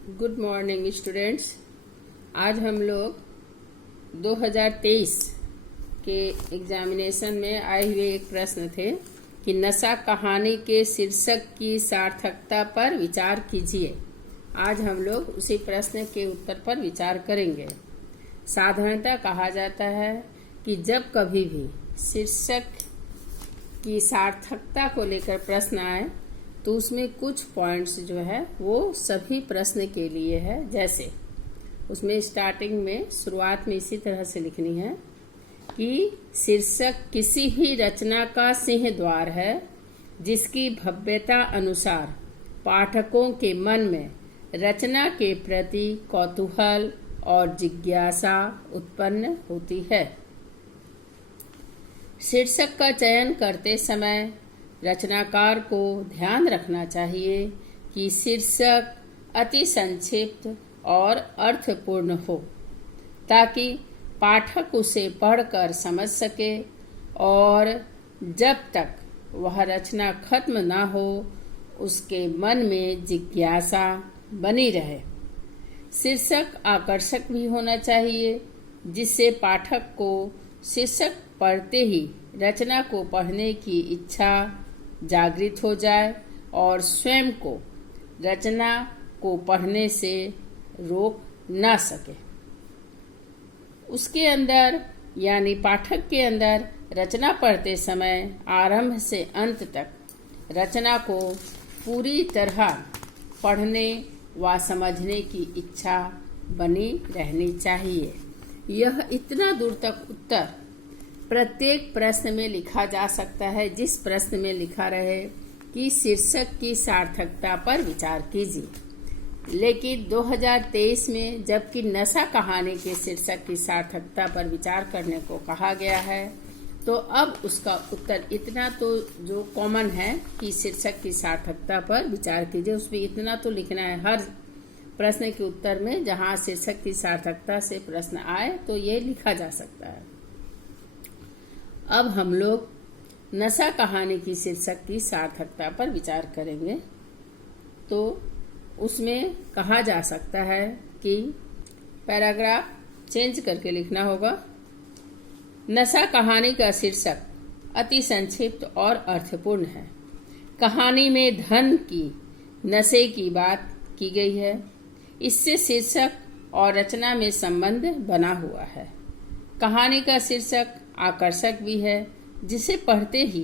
Good morning students. आज हम लोग 2023 के एग्जामिनेशन में आए हुए एक प्रश्न थे कि नशा कहानी के शीर्षक की सार्थकता पर विचार कीजिए। आज हम लोग उसी प्रश्न के उत्तर पर विचार करेंगे। साधारणतः कहा जाता है कि जब कभी भी शीर्षक की सार्थकता को लेकर प्रश्न आए तो उसमें कुछ पॉइंट्स जो है वो सभी प्रश्न के लिए है। जैसे उसमें स्टार्टिंग में शुरुआत में इसी तरह से लिखनी है कि शीर्षक किसी भी रचना का सिंह द्वार है जिसकी भव्यता अनुसार पाठकों के मन में रचना के प्रति कौतूहल और जिज्ञासा उत्पन्न होती है। शीर्षक का चयन करते समय रचनाकार को ध्यान रखना चाहिए कि शीर्षक अति संक्षिप्त और अर्थपूर्ण हो ताकि पाठक उसे पढ़कर समझ सके और जब तक वह रचना खत्म ना हो उसके मन में जिज्ञासा बनी रहे। शीर्षक आकर्षक भी होना चाहिए जिससे पाठक को शीर्षक पढ़ते ही रचना को पढ़ने की इच्छा जागृत हो जाए और स्वयं को रचना को पढ़ने से रोक ना सके। उसके अंदर यानी पाठक के अंदर रचना पढ़ते समय आरंभ से अंत तक रचना को पूरी तरह पढ़ने व समझने की इच्छा बनी रहनी चाहिए। यह इतना दूर तक उत्तर प्रत्येक प्रश्न में लिखा जा सकता है जिस प्रश्न में लिखा रहे कि शीर्षक की सार्थकता पर विचार कीजिए। लेकिन 2023 में जबकि नशा कहानी के शीर्षक की सार्थकता पर विचार करने को कहा गया है तो अब उसका उत्तर इतना तो जो कॉमन है कि शीर्षक की सार्थकता पर विचार कीजिए। उसमें इतना तो लिखना है हर प्रश्न के उत्तर में जहां शीर्षक की सार्थकता से प्रश्न आए तो ये लिखा जा सकता है। अब हम लोग नशा कहानी की शीर्षक की सार्थकता पर विचार करेंगे। तो उसमें कहा जा सकता है कि पैराग्राफ चेंज करके लिखना होगा। नशा कहानी का शीर्षक अति संक्षिप्त और अर्थपूर्ण है। कहानी में धन की नशे की बात की गई है। इससे शीर्षक और रचना में संबंध बना हुआ है। कहानी का शीर्षक आकर्षक भी है जिसे पढ़ते ही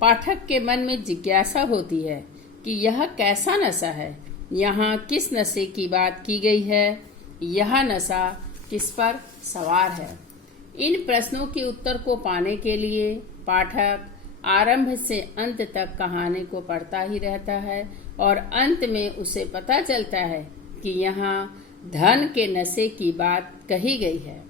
पाठक के मन में जिज्ञासा होती है कि यह कैसा नशा है, यहाँ किस नशे की बात की गई है, यह नशा किस पर सवार है। इन प्रश्नों के उत्तर को पाने के लिए पाठक आरंभ से अंत तक कहानी को पढ़ता ही रहता है और अंत में उसे पता चलता है कि यहाँ धन के नशे की बात कही गई है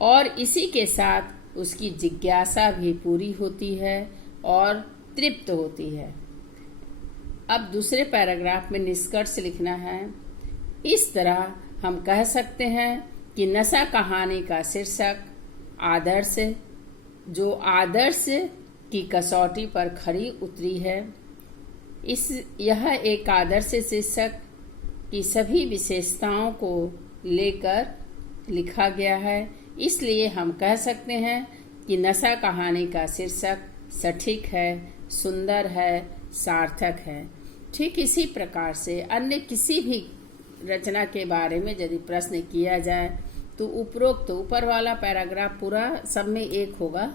और इसी के साथ उसकी जिज्ञासा भी पूरी होती है और तृप्त होती है। अब दूसरे पैराग्राफ में निष्कर्ष लिखना है। इस तरह हम कह सकते हैं कि नशा कहानी का शीर्षक आदर्श जो आदर्श की कसौटी पर खरी उतरी है। यह एक आदर्श शीर्षक की सभी विशेषताओं को लेकर लिखा गया है। इसलिए हम कह सकते हैं कि नशा कहानी का शीर्षक सटीक है, सुंदर है, सार्थक है। ठीक इसी प्रकार से अन्य किसी भी रचना के बारे में यदि प्रश्न किया जाए तो उपरोक्त ऊपर वाला पैराग्राफ पूरा सब में एक होगा।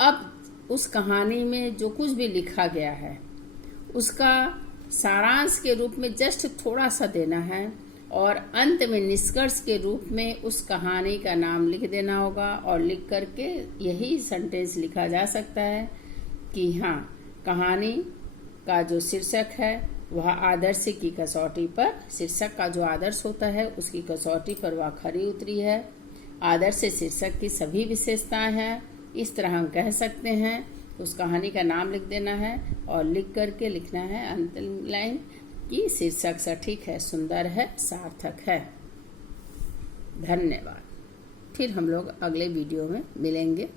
अब उस कहानी में जो कुछ भी लिखा गया है उसका सारांश के रूप में जस्ट थोड़ा सा देना है और अंत में निष्कर्ष के रूप में उस कहानी का नाम लिख देना होगा और लिख करके यही सेंटेंस लिखा जा सकता है कि हाँ, कहानी का जो शीर्षक है वह आदर्श की कसौटी पर, शीर्षक का जो आदर्श होता है उसकी कसौटी पर वह खरी उतरी है। आदर्श शीर्षक की सभी विशेषताएं हैं। इस तरह हम कह सकते हैं। उस कहानी का नाम लिख देना है और लिख करके लिखना है अंतिम लाइन कि शीर्षक सटीक है, सुंदर है, सार्थक है। धन्यवाद। फिर हम लोग अगले वीडियो में मिलेंगे।